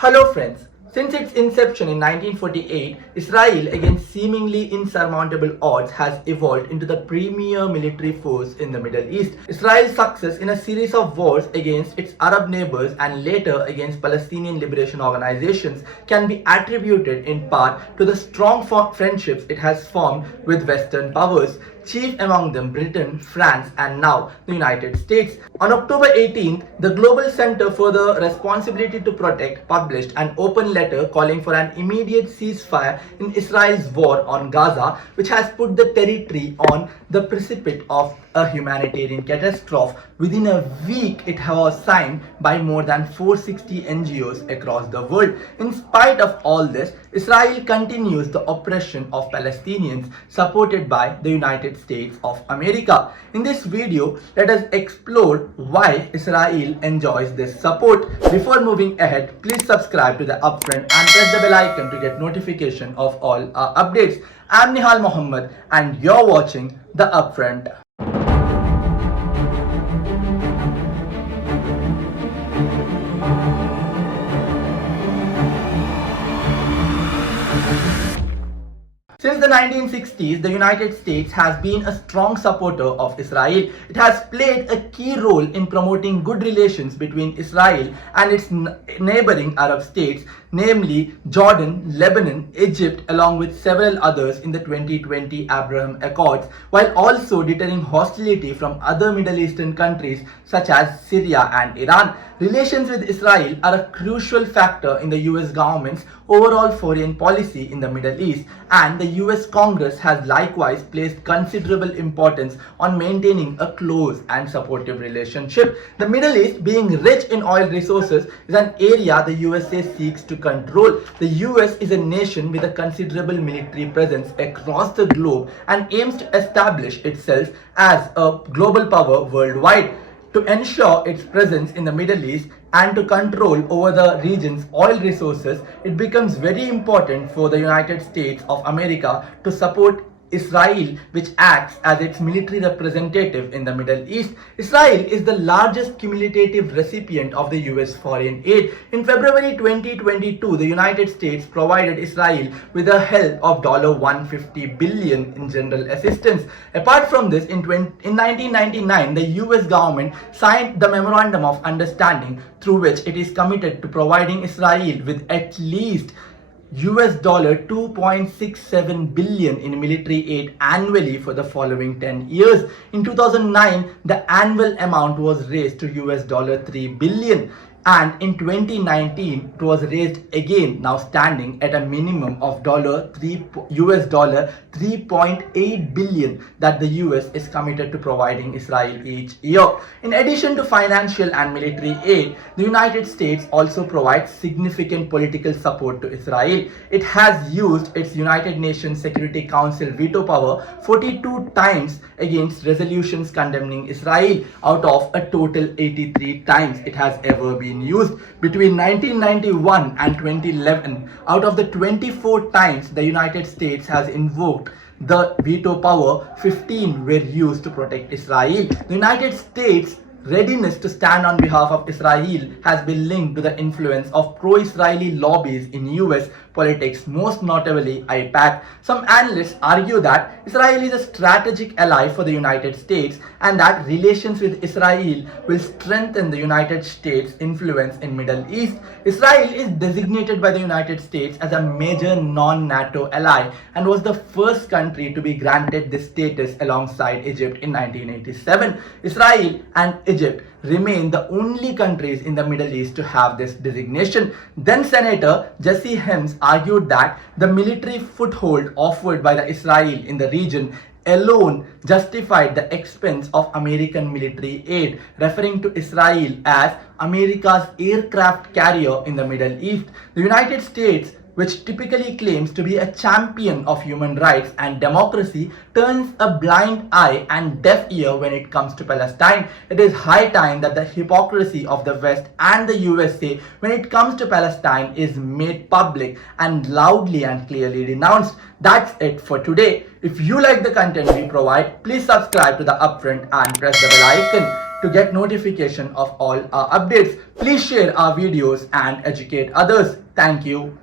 Hello friends. Since its inception in 1948, Israel, against seemingly insurmountable odds, has evolved into the premier military force in the Middle East. Israel's success in a series of wars against its Arab neighbors and later against Palestinian liberation organizations can be attributed in part to the strong friendships it has formed with Western powers, chief among them Britain, France, and now the United States. On October 18th, the Global Center for the Responsibility to Protect published an open letter calling for an immediate ceasefire in Israel's war on Gaza, which has put the territory on the precipice of a humanitarian catastrophe. Within a week, it was signed by more than 460 NGOs across the world. In spite of all this, Israel continues the oppression of Palestinians, supported by the United States of America. In this video, let us explore why Israel enjoys this support. Before moving ahead, please subscribe to the Upfront and press the bell icon to get notification of all our updates. I'm Nihal Mohammed and you're watching the Upfront. Since the 1960s, the United States has been a strong supporter of Israel. It has played a key role in promoting good relations between Israel and its neighboring Arab states, namely Jordan, Lebanon, Egypt, along with several others in the 2020 Abraham Accords, while also deterring hostility from other Middle Eastern countries such as Syria and Iran. Relations with Israel are a crucial factor in the US government's overall foreign policy in the Middle East, and the US Congress has likewise placed considerable importance on maintaining a close and supportive relationship. The Middle East, being rich in oil resources, is an area the USA seeks to control. The US is a nation with a considerable military presence across the globe and aims to establish itself as a global power worldwide. To ensure its presence in the Middle East and to control over the region's oil resources, it becomes very important for the United States of America to support Israel, which acts as its military representative in the Middle East. Israel is the largest cumulative recipient of the US foreign aid. In February 2022, the United States provided Israel with a help of $150 billion in general assistance. Apart from this, in 1999, the US government signed the Memorandum of Understanding through which it is committed to providing Israel with at least $2.67 billion in military aid annually for the following 10 years. In 2009, the annual amount was raised to $3 billion. And in 2019, it was raised again, now standing at a minimum of $3.8 billion that the US is committed to providing Israel each year. In addition to financial and military aid, the United States also provides significant political support to Israel. It has used its United Nations Security Council veto power 42 times against resolutions condemning Israel, out of a total 83 times it has ever been used. Between 1991 and 2011, out of the 24 times the United States has invoked the veto power, 15 were used to protect Israel. The United States' readiness to stand on behalf of Israel has been linked to the influence of pro-Israeli lobbies in US politics, most notably AIPAC. Some analysts argue that Israel is a strategic ally for the United States and that relations with Israel will strengthen the United States' influence in Middle East. Israel is designated by the United States as a major non-NATO ally and was the first country to be granted this status alongside Egypt in 1987. Israel and Egypt remain the only countries in the Middle East to have this designation. Then Senator Jesse Helms argued that the military foothold offered by the Israel in the region alone justified the expense of American military aid, referring to Israel as America's aircraft carrier in the Middle East. The United States, which typically claims to be a champion of human rights and democracy, turns a blind eye and deaf ear when it comes to Palestine. It is high time that the hypocrisy of the West and the USA when it comes to Palestine is made public and loudly and clearly denounced. That's it for today. If you like the content we provide, please subscribe to the Upfront and press the bell icon. to get notification of all our updates. Please share our videos and educate others. Thank you.